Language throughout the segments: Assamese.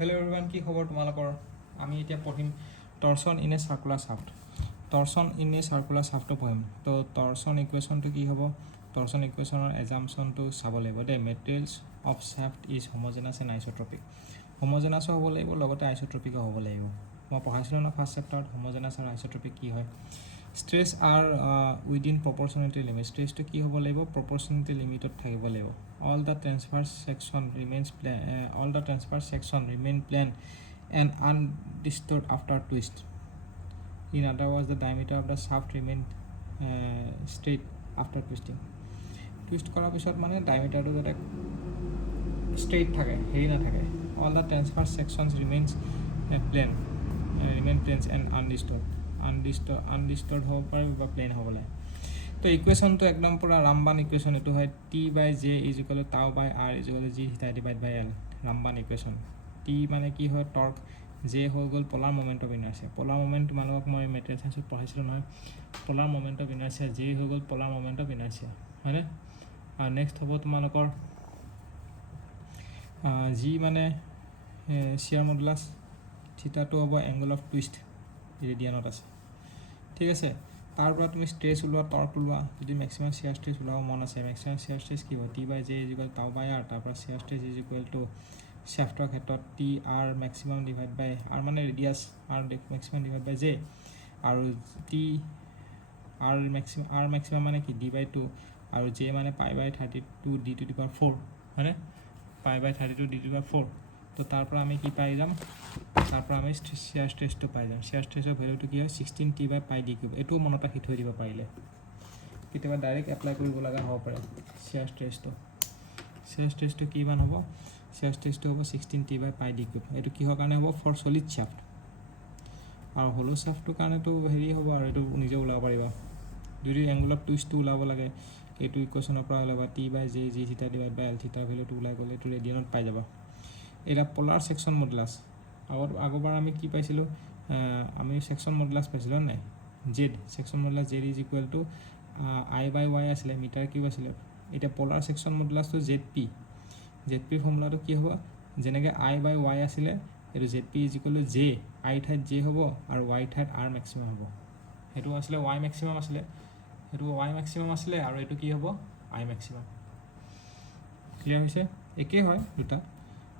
হেল্ল' এভৰিৱান, কি খবৰ তোমালোকৰ? আমি এতিয়া পঢ়িম torsion in a circular shaft. Torsion in a circular শ্বাফ্টটো পঢ়িম। তো টৰ্চন ইকুৱেশ্যনটো কি হ'ব? টৰ্চন ইকুৱেশ্যনৰ এজাম্পশ্যনটো চাব লাগিব দেই। Materials of shaft is homogeneous and isotropic. হোমোজেনাছো হ'ব লাগিব, লগতে আইচ'ট্ৰপিকো হ'ব লাগিব। মই পঢ়াইছিলোঁ ন ফাৰ্ষ্ট চেপ্টাৰত হোমোজেনাছ আৰু আইচ'ট্ৰপিক কি হয়। Stress are within proportionality limit. ষ্ট্ৰেছটো কি হ'ব লাগিব? প্ৰপৰশ্যনেলিটি লিমিটত থাকিব লাগিব। All the transverse section remain plain and undisturbed after twist. In other words, the diameter of the shaft remain straight after twisting. Twist কৰাৰ পিছত মানে ডায়ামিটাৰটো যাতে straight থাকে, হেৰি নাথাকে। All the transverse sections remain plain and undisturbed হ'ব পাৰে বা প্লেন হ'ব লাগে। তো ইকুৱেশ্যনটো একদম পূৰা ৰামবান ইকুৱেশ্যন। এইটো হয় T/J = টাউ বাই R = G θ / L। Ramban equation. T মানে কি হয়? টৰ্ক। জে হৈ গ'ল polar moment of inertia. Polar moment তোমালোকক মই মেটেৰিয়েল চায়েন্সত পঢ়াইছিলোঁ নহয়। Polar moment of inertia. J হৈ গ'ল পলাৰ মমেণ্ট অফ ইনাৰ্চিয়া, হয়নে? আৰু নেক্সট হ'ব তোমালোকৰ জি মানে শ্বিয়াৰ মডুলাছ। থিতাটো হ'ব এংগল অফ টুইষ্ট, ৰেডিয়ানত আছে। ঠিক আছে। তাৰ পৰা তুমি ষ্ট্ৰেছ ওলোৱা, টৰ্ক ওলোৱা। যদি মেক্সিমাম শ্বিয়াৰ ষ্ট্ৰেছ ওলাব মন আছে, মেক্সিমাম শ্বিয়াৰ ষ্ট্ৰেছ কি হয়? T/J = টাউ বাই R। তাৰপৰা শ্বিয়াৰ ষ্ট্ৰেছ শ্বাফ্টৰ ক্ষেত্ৰত TR মেক্সিমাম ডিভাইড বাই R মানে ৰেডিয়াছ, R মেক্সিমাম ডিভাইড বাই J। আৰু R মেক্সিমাম মানে কি? D/2 আৰু J মানে π/32 d⁴, হয়নে? π/32 d⁴। তো তাৰ পৰা আমি কি পাই যাম? তাৰ পৰা আমি শ্বিয়াৰ ষ্ট্ৰেছটো পাই যাম। শ্বিয়াৰ ষ্ট্ৰেছৰ ভেলুটো কি হয়? 16 T/πd³। এইটোও মনত ৰাখি থৈ দিব পাৰিলে। কেতিয়াবা ডাইৰেক্ট এপ্লাই কৰিব লগা হ'ব পাৰে শ্বিয়াৰ ষ্ট্ৰেছটো। শ্বিয়াৰ ষ্ট্ৰেছটো কিমান হ'ব? শ্বিয়াৰ ষ্ট্ৰেছটো হ'ব 16 T/πd³। এইটো কিহৰ কাৰণে হ'ব? For solid shaft. আৰু হলো শ্বাফ্টটোৰ কাৰণেতো হেৰি হ'ব, আৰু এইটো নিজে ওলাব পাৰিবা। যদি এংগল অফ টুইষ্টটো ওলাব লাগে, এইটো ইকুৱেশ্যনৰ পৰা ওলাবা T/J G θ / L। থিটাৰ ভেলুটো ওলাই গ'লে এইটো ৰেডিয়ানত পাই যাবা। এটা পলাৰ ছেকশ্যন মডুলাছ। আগৰবাৰ আমি কি পাইছিলোঁ? আমি ছেকশ্যন মডুলাছ পাইছিলোঁ নাই? Z section modulus. Z = I/Y আছিলে, মিটাৰ কিউব আছিলে। এতিয়া পলাৰ ছেকশ্যন মডুলাছটো ZP। ZP ফৰ্মুলাটো কি হ'ব? যেনেকৈ I/Y আছিলে, এইটো ZP = J। I ঠাইত J হ'ব আৰু Y ঠাইত R মেক্সিমাম হ'ব। সেইটো আছিলে Y মেক্সিমাম আছিলে, সেইটো Y মেক্সিমাম আছিলে, আৰু এইটো কি হ'ব? I maximum. ক্লিয়াৰ হৈছে? একেই হয় দুটা,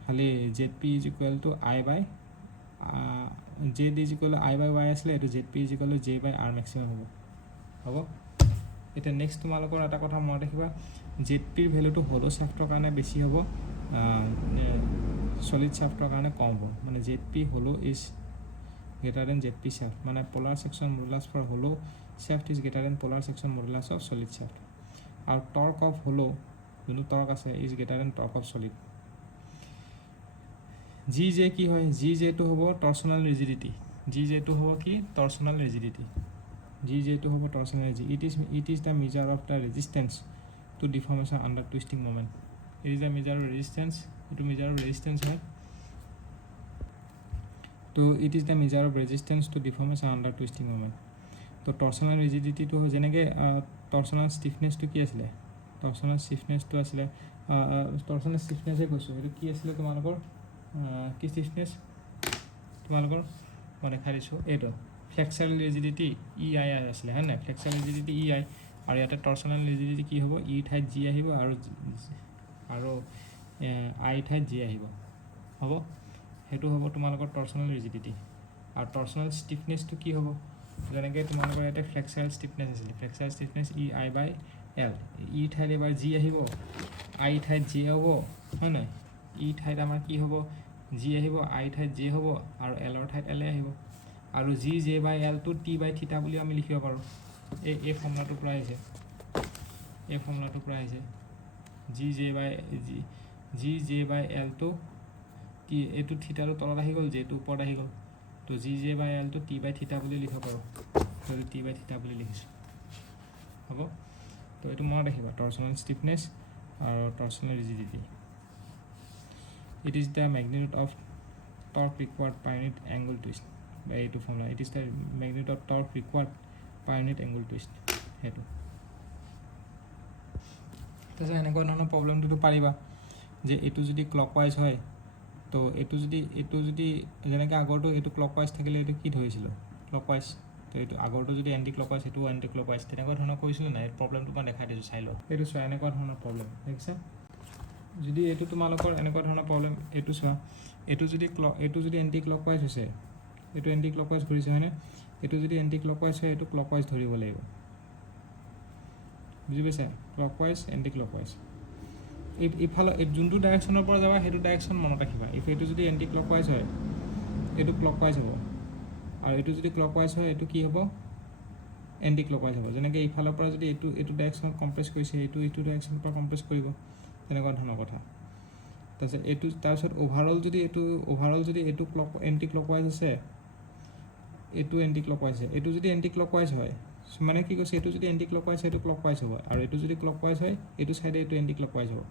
খালি ZP = I/Y আছিলে, এইটো ZP = J/R মেক্সিমাম হ'ব। এতিয়া নেক্সট তোমালোকৰ এটা কথা মনত ৰাখিবা, ZPৰ ভেলুটো হলো শ্বাফ্টৰ কাৰণে বেছি হ'ব, চলিড শ্বাফ্টৰ কাৰণে কম হ'ব। মানে ZP হলো is greater than ZP shaft, মানে পলাৰ ছেকশ্যন মডুলাছ ফৰ হলো shaft is greater than polar section modulus of solid shaft. আৰু টৰ্ক অফ হলো, যোনটো টৰ্ক আছে, is greater than torque of solid. GJ কি হয়? GJটো হ'ব টৰ্চনেল ৰিজিডিটি। GJটো হ'ব কি? টৰ্চনেল ৰিজিডিটি। GJটো হ'ব torsional rigidity. It is the measure of the resistance to deformation under twisting moment. It is the measure of resistance, এইটো মেজাৰ অফ ৰেজিষ্টেঞ্চ হয়। তো it is the measure of resistance to deformation under twisting moment. তো টৰ্চনেল ৰিজিডিটিটো যেনেকৈ টৰ্চনেল ষ্টিফনেছটো কি আছিলে? টৰ্চনেল ষ্টিফনেছটো আছিলে, টৰ্চনেল ষ্টিফনেছহে কৈছোঁ, সেইটো কি আছিলে তোমালোকৰ? কি ষ্টিফনেছ তোমালোকৰ? মই দেখাই দিছোঁ, এইটো ফ্লেক্সাৰেল ৰিজিডিটি EI আছিলে, হয় নাই? ফ্লেক্সাৰেল ৰিজিডিটি EI, আৰু ইয়াতে টৰ্চনেল ৰিজিডিটি কি হ'ব? E ঠাইত G আহিব আৰু I ঠাইত G আহিব, হ'ব? সেইটো হ'ব তোমালোকৰ টৰ্চনেল ৰিজিডিটি। আৰু টৰ্চনেল ষ্টিফনেছটো কি হ'ব? যেনেকৈ তোমালোকৰ ইয়াতে ফ্লেক্সাৰেল ষ্টিফনেছ আছিলে, ফ্লেক্সাৰেল ষ্টিফনেছ EI/L। E ঠাইত এবাৰ G আহিব, I ঠাইত J হ'ব, হয় নাই? E ঠাইত আমাৰ কি হ'ব? G আহিব, I ঠাইত J হ'ব, আৰু L ঠাইত L আহিব। আৰু GJ/L টো T/θ বুলি আমি লিখিব পাৰোঁ। এই ফৰ্মুলাটোৰ পৰা আহিছে, GJ/L টো এইটো থিটাটো তলত আহি গ'ল, Jটো ওপৰত আহি গ'ল। তো GJ/L টো T/θ বুলি লিখিব পাৰোঁ, সেইটো T/θ বুলি লিখিছোঁ, হ'ব? তো এইটো মনত ৰাখিবা, টৰ্চনেল ষ্টিফনেছ আৰু টৰ্চনেল ৰিজিডিটি। It is the magnitude of torque required per unit angle twist. এইটো formula, it is the magnitude of torque required per unit angle twist, সেইটো। তাৰপিছত এনেকুৱা ধৰণৰ প্ৰব্লেমটোতো পাৰিবা যে এইটো যদি ক্লকৱাইজ হয়, তো এইটো যদি যেনেকৈ আগৰটো এইটো ক্লকৱাইজ থাকিলে এইটো কি ধৰিছিলোঁ ক্লকৱাইজ, তো এইটো আগৰটো যদি এণ্টি ক্লকৱাইজ এইটো এণ্টি ক্লকৱাইজ তেনেকুৱা ধৰণৰ কৰিছিলোঁ নাই। প্ৰব্লেমটো মই দেখাই দিছোঁ, চাই লওঁ। এইটো চোৱা এনেকুৱা ধৰণৰ প্ৰব্লেম দেখিছে। যদি এইটো তোমালোকৰ এনেকুৱা ধৰণৰ প্ৰব্লেম, এইটো চোৱা, এইটো যদি এণ্টি ক্লকৱাইজ হৈছে, এইটো এণ্টি ক্লকৱাইজ ঘূৰিছে হয়নে, এইটো যদি এণ্টি ক্লকৱাইজ হয় এইটো ক্লকৱাইজ ধৰিব লাগিব, বুজি পাইছা? ক্লকৱাইজ এণ্টি ক্লকৱাইজ ইফালে যোনটো ডাইৰেকশ্যনৰ পৰা যাবা সেইটো ডাইৰেকশ্যন মনত ৰাখিবা। এইটো যদি এণ্টি ক্লকৱাইজ হয় এইটো ক্লকৱাইজ হ'ব, আৰু এইটো যদি ক্লকৱাইজ হয় এইটো কি হ'ব, এণ্টি ক্লকৱাইজ হ'ব। যেনেকৈ ইফালৰ পৰা যদি এইটো ডাইৰেকশ্যনত কম্প্ৰেছ কৰিছে এইটো ডাইৰেকশ্যনৰ পৰা কম্প্ৰেছ কৰিব, তেনেকুৱা ধৰণৰ কথা। তাৰপিছত অভাৰঅল যদি এইটো এণ্টি ক্লকৱাইজ আছে, এইটো এণ্টি ক্লকৱাইজ হয়, এইটো যদি এণ্টি ক্লকৱাইজ হয় মানে কি কৈছে, এইটো যদি এণ্টি ক্লকৱাইজ হয় এইটো ক্লকৱাইজ হ'ব, আৰু এইটো যদি ক্লকৱাইজ হয় এইটো চাইডে এইটো এণ্টি ক্লকৱাইজ হ'ব।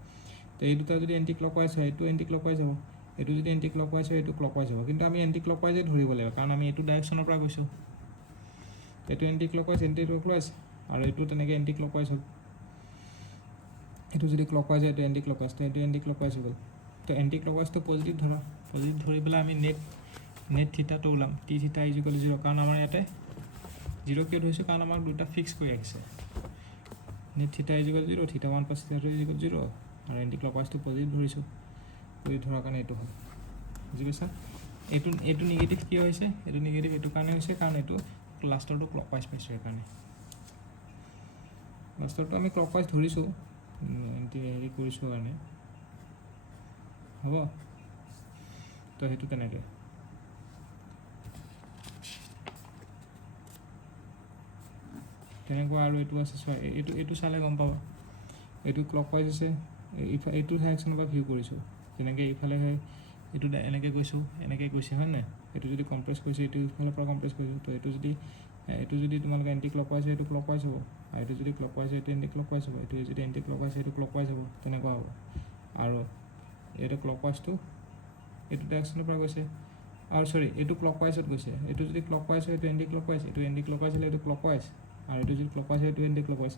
তো এই দুটা যদি এণ্টি ক্লকৱাইজ হয় এইটো এণ্টি ক্লকৱাইজ হ'ব, এইটো যদি এণ্টি ক্লকৱাইজ হয় এইটো ক্লকৱাইজ হ'ব। কিন্তু আমি এণ্টি ক্লকৱাইজে ধৰিব লাগিব, কাৰণ আমি এইটো ডাইৰেকশ্যনৰ পৰা গৈছোঁ। এইটো এণ্টি ক্লকৱাইজ আৰু এইটো তেনেকৈ এণ্টি ক্লকৱাইজ হ'ল। এইটো যদি ক্লকৱাইজ হয় এইটো এণ্টি ক্লকৱাইজ, তো এইটো এণ্টি ক্লকৱাইজ হৈ গ'ল। তো এণ্টি ক্লকৱাইজটো পজিটিভ ধৰা, পজিটিভ ধৰি পেলাই আমি নেট থিটাটো ওলাম, টি থিটা ইজ ইকুৱেল টু 0, কাৰণ আমাৰ ইয়াতে 0 কিয় ধৰিছোঁ, কাৰণ আমাক দুটা ফিক্স কৰি ৰাখিছে। নেট থিটা ইজ ইকুৱেল টু 0, থিটা 1 প্লাছ থিটা 2 ইজ ইকুৱেল টু 0, আৰু এণ্টি ক্লকৱাইজটো পজিটিভ ধৰিছোঁ, পজিটিভ ধৰাৰ কাৰণে এইটো হয়, বুজি পাইছা? এইটো নিগেটিভ কিয় হৈছে, এইটো নিগেটিভ এইটো কাৰণে হৈছে কাৰণ এইটো লাষ্টৰটো ক্লকৱাইজ পাইছোঁ, সেইকাৰণে লাষ্টৰটো আমি ক্লকৱাইজ ধৰিছোঁ, হেৰি কৰিছোঁ কাৰণে হ'ব। তো সেইটো তেনেকৈ আৰু এইটো আছে চোৱা, এইটো চালে গম পাবা। এইটো ক্লকৱাইজ আছে, এইটো ডাইৰেকশ্যনৰ পৰা ভিউ কৰিছোঁ, যেনেকৈ এইফালে হয় এইটো এনেকৈ গৈছে হয় নাই। এইটো যদি কম্প্ৰেছ কৰিছে এইটো ইফালৰ পৰা কম্প্ৰেছ কৰিছোঁ, তো এইটো যদি তোমালোকে এণ্টি ক্লকৱাইজ হয় এইটো ক্লকৱাইজ হ'ব, আৰু এইটো যদি ক্লকৱাইজ হয় এইটো এণ্টি ক্লকৱাইজ হ'ব, এইটো যদি এণ্টি ক্লকৱাইজ হয় এইটো ক্লকৱাইজ হ'ব, তেনেকুৱা হ'ব। আৰু এইটো ক্লকৱাইজটো এইটো ডাইৰেকশ্যনৰ পৰা গৈছে, আৰু এইটো ক্লকৱাইজত গৈছে, এইটো যদি ক্লকৱাইজ হয় এইটো এণ্টি ক্লকৱাইজ, এইটো এণ্টি ক্লকৱাইজ হ'লে এইটো ক্লকৱাইজ, আৰু এইটো যদি ক্লকৱাইজ হয় এইটো এণ্টি ক্লকৱাইজ।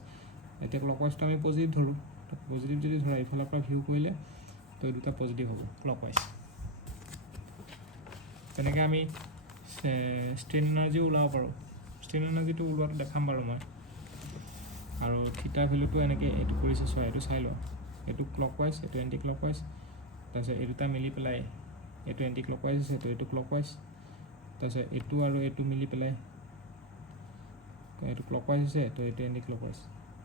এতিয়া ক্লকৱাইজটো আমি পজিটিভ ধৰোঁ, পজিটিভ যদি ধৰা ইফালৰ পৰা ভিউ কৰিলে তো এই দুটা পজিটিভ হ'ব, ক্লকৱাইজ। তেনেকৈ আমি ষ্ট্ৰেইন এনাৰ্জিও ওলাব পাৰোঁ। ষ্ট্ৰেইন এনাৰ্জিটো ওলোৱাটো দেখাম বাৰু মই। আৰু থিটাৰ ভেলুটো এনেকৈ এইটো কৰিছে চোৱা, এইটো চাই লোৱা, এইটো ক্লকৱাইজ এইটো এণ্টি ক্লকৱাইজ, তাৰপিছত এই দুটা মিলি পেলাই এইটো এণ্টি ক্লকৱাইজ আছে, এইটো ক্লকৱাইজ, তাৰপিছত এইটো আৰু এইটো মিলি পেলাই এইটো ক্লকৱাইজ আছে, তো এইটো এণ্টি ক্লকৱাইজ,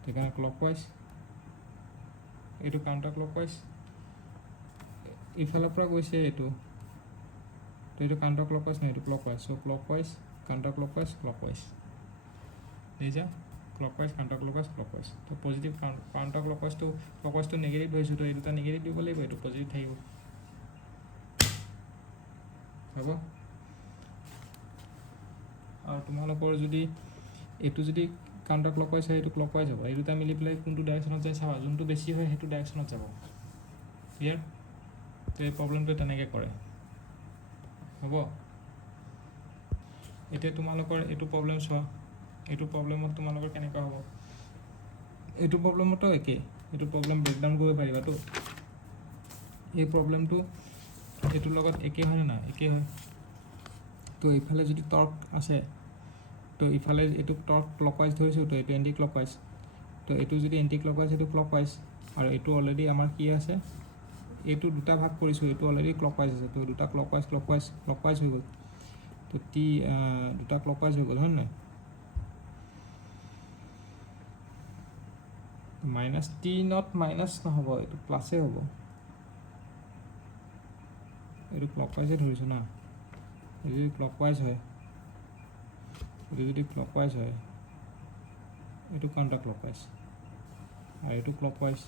সেইকাৰণে ক্লকৱাইজ, এইটো কাউণ্টাৰ ক্লকৱাইজ, ইফালৰ পৰা গৈছে এইটো, তো এইটো কাউণ্টাৰ ক্লকৱাইজ নহয়, এইটো ক্লকৱাইজ। চ' ক্লকৱাইজ কাউণ্টাৰ ক্লকৱাইজ ক্লকৱাইজ, দেখিছা, ক্লকৱাইজ কাউণ্টাৰ ক্লকৱাইজ ক্লকৱাইজ। তো পজিটিভ কাউণ্টাৰ ক্লকৱাইজটো নিগেটিভ ধৰিছোঁ, তো এই দুটা নিগেটিভ দিব লাগিব, এইটো পজিটিভ থাকিব, হ'ব। আৰু তোমালোকৰ যদি এইটো যদি কাউণ্টাৰ ক্লকৱাইজ হয় এইটো ক্লকৱাইজ হ'ব, এই দুটা মিলি পেলাই কোনটো ডাইৰেকশ্যনত যায় চাবা, যোনটো বেছি হয় সেইটো ডাইৰেকশ্যনত যাব, ক্লিয়াৰ? তো এই প্ৰব্লেমটো তেনেকৈ কৰে, হ'ব। এতিয়া তোমালোকৰ এইটো প্ৰব্লেম চোৱা, এইটো প্ৰব্লেমত তোমালোকৰ কেনেকুৱা হ'ব, এইটো প্ৰব্লেমতো একেই, এইটো প্ৰব্লেম ব্ৰেকডাউন কৰিব পাৰিবাতো, এই প্ৰব্লেমটো এইটোৰ লগত একেই হয় নে নাই, একেই হয়। তো এইফালে যদি টৰ্ক আছে, তো ইফালে এইটো টৰ্ক ক্লকৱাইজ ধৰিছোঁ, তো এইটো এণ্টি ক্লকৱাইজ, তো এইটো যদি এণ্টি ক্লকৱাইজ সেইটো ক্লকৱাইজ, আৰু এইটো অলৰেডি আমাৰ কি আছে, এইটো দুটা ভাগ কৰিছোঁ, এইটো অলৰেডি ক্লকৱাইজ আছে, তো দুটা ক্লকৱাইজ হৈ গ'ল, তো দুটা ক্লকৱাইজ হৈ গ'ল হয় নাই। মাইনাছ টি নট মাইনাছ নহ'ব, এইটো প্লাছেই হ'ব, এইটো ক্লকৱাইজে ধৰিছোঁ না, এইটো যদি ক্লকৱাইজ হয় এইটো কাউণ্টাৰ ক্লকৱাইজ, আৰু এইটো ক্লকৱাইজ,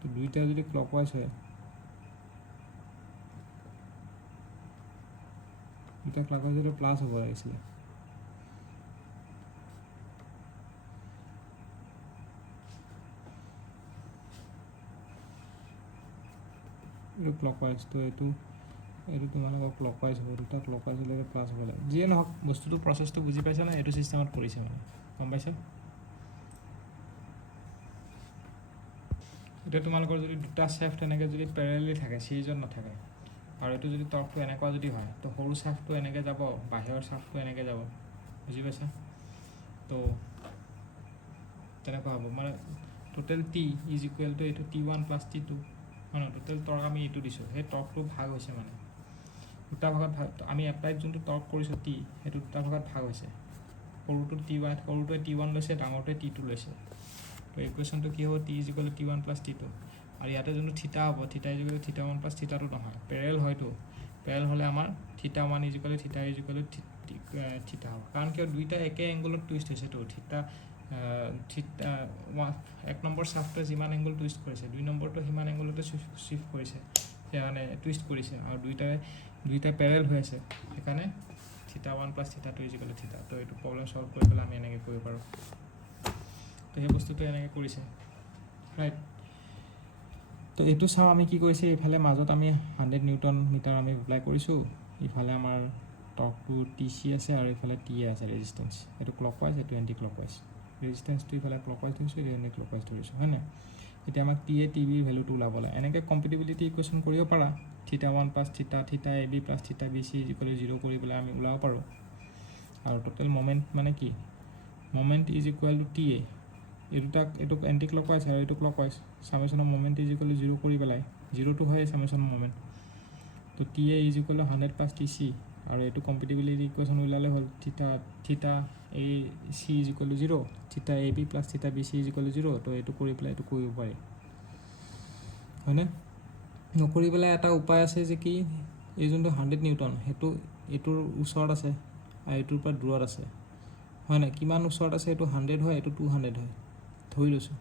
তো দুইটা যদি ক্লকৱাইজ হয়, দুটা ক্লকৱাইজ হ'লে প্লাছ হ'ব লাগিছিলে, এইটো ক্লকৱাইজ, তো এইটো তোমালোকৰ ক্লকৱাইজ হ'ব, দুটা ক্লকৱাইজ হ'লে প্লাছ হ'ব লাগে। যিয়ে নহওক বস্তুটো প্ৰচেছটো বুজি পাইছা নে, এইটো চিষ্টেমত কৰিছে মানে, গম পাইছা? এতিয়া তোমালোকৰ যদি দুটা শ্বেফ্ট এনেকৈ যদি পেৰেলেলি থাকে, চিৰিজত নাথাকে, আৰু এইটো যদি টৰ্কটো এনেকুৱা যদি হয় তো সৰু শ্বাফ্টটো এনেকৈ যাব, বাহিৰৰ শ্বাফ্টটো এনেকৈ যাব, বুজি পাইছা? তো তেনেকুৱা হ'ব, মানে total T is equal two এইটো T1 প্লাছ T2 হয় নহয়, টোটেল টৰ্ক আমি এইটো দিছোঁ, সেই টৰ্কটো ভাগ হৈছে, মানে দুটা ভাগত ভাগ, আমি এপ্লাইড যোনটো টৰ্ক কৰিছোঁ টি, সেইটো দুটা ভাগত ভাগ হৈছে, সৰুটো T1, সৰুটোৱে T1 লৈছে, ডাঙৰটোৱে T2 লৈছে। তো ইকুৱেশ্যনটো কি হ'ব, T is equal to T1 plus T2, আৰু ইয়াতে যোনটো থিটা হ'ব, theta is equal to θ1 plus থিটা2 নহয়, পেৰেল হয়তো, পেৰেল হ'লে আমাৰ θ1 is equal to θ is equal to theta হ'ব, কাৰণ কিয় দুইটা একে এংগলত টুইষ্ট হৈছেতো, এক নম্বৰ শ্বাফ্টটোৱে যিমান এংগল টুইষ্ট কৰিছে, 2 নম্বৰটো সিমান এংগলতে শ্বিফ্ট কৰিছে, মানে টুইষ্ট কৰিছে, আৰু দুইটা পেৰেল হৈ আছে, সেইকাৰণে θ1 প্লাছ θ2 ইজ ইকুৱেল টু থিটা। তো এইটো প্ৰব্লেম ছল্ভ কৰি পেলাই আমি এনেকৈ কৰিব পাৰোঁ। তো সেই বস্তুটো এনেকৈ কৰিছে, ৰাইট। তো এইটো চাওঁ আমি কি কৰিছে, এইফালে মাজত আমি 100 নিউটন মিটাৰ আমি এপ্লাই কৰিছোঁ, ইফালে আমাৰ টৰ্কটো TC আছে, আৰু ইফালে TA আছে ৰেজিষ্টেঞ্চ, এইটো ক্লকৱাইজ, এইটো এণ্টি ক্লকৱাইজ, ৰেজিষ্টেঞ্চটো ইফালে ক্লকৱাইজ ধৰিছোঁ, এইটো এণ্টি ক্লকৱাইজ ধৰিছোঁ, হয় নাই? এতিয়া আমাক TA TB ভেলুটো ওলাব লাগে, এনেকৈ কম্পিটিবিলিটি ইকুৱেশ্যন কৰিব পাৰা, θ1 প্লাছ থিটা AB প্লাছ থিটা BC ইজ ইকুৱেল টু 0 কৰি পেলাই আমি ওলাব পাৰোঁ। আৰু টোটেল মমেণ্ট মানে কি, moment is equal to TA, এইটো এণ্টি ক্লকৱাইজ আৰু এইটো clockwise, summation of moment is equal to 0 কৰি পেলাই, 0টো হয় সামেশ্যন অফ মমেণ্ট, তো TA is equal to 100 plus TC, আৰু এইটো কম্পিটিবিলিটি ইকুৱেশ্যন ওলালে হ'ল, থিটা AC ইজ ইকুৱেল টু 0, থিটা AB প্লাছ থিটা BC ইজ ইকুৱেল টু 0, তো এইটো কৰি পেলাই এইটো কৰিব পাৰি, হয়নে? নকৰি পেলাই এটা উপায় আছে যে কি, এই যোনটো 100 নিউটন সেইটো এইটোৰ ওচৰত আছে আৰু এইটোৰ পৰা দূৰত আছে, হয় নাই? কিমান ওচৰত আছে, এইটো 100 হয়, এইটো 200 হয়, ধৰি লৈছোঁ।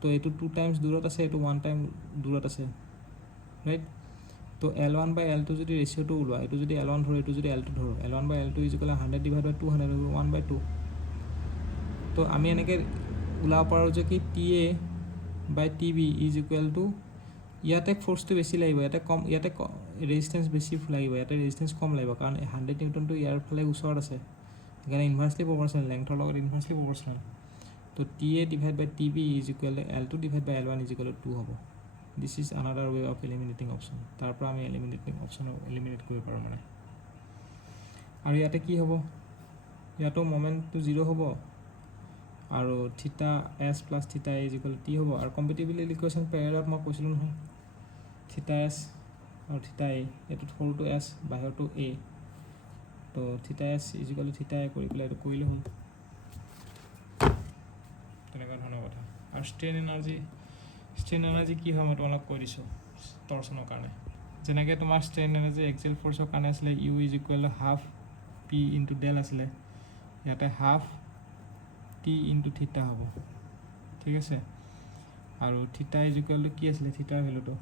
তো এইটো 2 টাইমছ দূৰত আছে, এইটো 1 টাইম দূৰত আছে, ৰাইট? তো L1 বাই L2 যদি ৰেচিঅ'টো ওলোৱা, এইটো যদি L1 ধৰোঁ, এইটো যদি L2 ধৰোঁ, L1 by L2 is equal 100 divide by 200 হ'ব 1/2। তো আমি এনেকৈ ওলাব পাৰোঁ যে কি TA by TB is equal to, ইয়াতে ফ'ৰ্চটো বেছি লাগিব, ইয়াতে ৰেজিষ্টেঞ্চ বেছি লাগিব, ইয়াতে ৰেজিষ্টেঞ্চ কম লাগিব, কাৰণ 100 নিউটনটো ইয়াৰ ফালে ওচৰত আছে, সেইকাৰণে ইনভাৰ্চলি প্ৰপৰ্চনেল, লেংথৰ লগত ইনভাৰ্চলি প্ৰপৰ্চনেল। তো TA divide by TB is equal to L2 divide by L1 is equal to 2 হ'ব। This is another way of eliminating option, তাৰ পৰা আমি এলিমিনেটিং অপশ্যন এলিমিনেট কৰিব পাৰোঁ মানে। আৰু ইয়াতে কি হ'ব, ইয়াতো মমেণ্টটো 0 হ'ব, আৰু থিটা S প্লাছ থিটা A is equal two T হ'ব, আৰু কম্পিটিবিলিটি ইকুৱেশ্যন পেৰেলত মই কৈছিলোঁ নহয়, থিটা S আৰু থিটা A, এইটোত সৰুটো S, বাহিৰটো A, তো থিটা S ইজ ইকুৱেল টু থিটা A কৰি পেলাই এইটো কৰিলে হ'ল, তেনেকুৱা ধৰণৰ কথা। আৰু ষ্ট্ৰেইন এনাৰ্জি কি হয় মই তোমালোক কৈ দিছোঁ টৰ্চনৰ কাৰণে। যেনেকৈ তোমাৰ ষ্ট্ৰেইন এনাৰ্জি এক্সিয়েল ফ'ৰ্চৰ কাৰণে আছিলে U is equal to half P into ডেল আছিলে, ইয়াতে হাফ T ইনটু থিটা হ'ব, ঠিক আছে? আৰু থিটা ইজ ইকুৱেল টু কি আছিলে, থিটাৰ ভেলুটো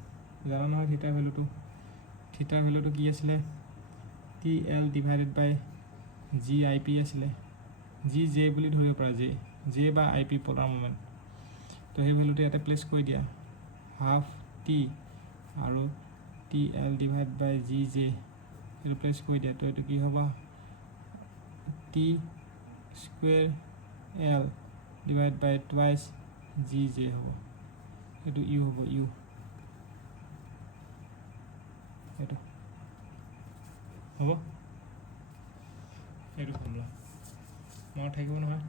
জানা নহয়, থিটাৰ ভেলুটো কি আছিলে, TL ডিভাইডেড বাই GIP আছিলে, GJ বুলি ধৰিব পাৰা, J বা IP পলাৰ মমেণ্ট। তো সেই ভেলুটো ইয়াতে প্লেচ কৰি দিয়া, হাফ T আৰু TL ডিভাইড বাই GJ, এইটো প্লেচ কৰি দিয়া, তো এইটো কি হ'ব, T স্কুৱেৰ L ডিভাইড বাই টুৱাইচ GJ হ'ব, এইটো U হ'ব, এইটো হ'ব, এইটো ফৰ্মুলা মনত থাকিব নহয়।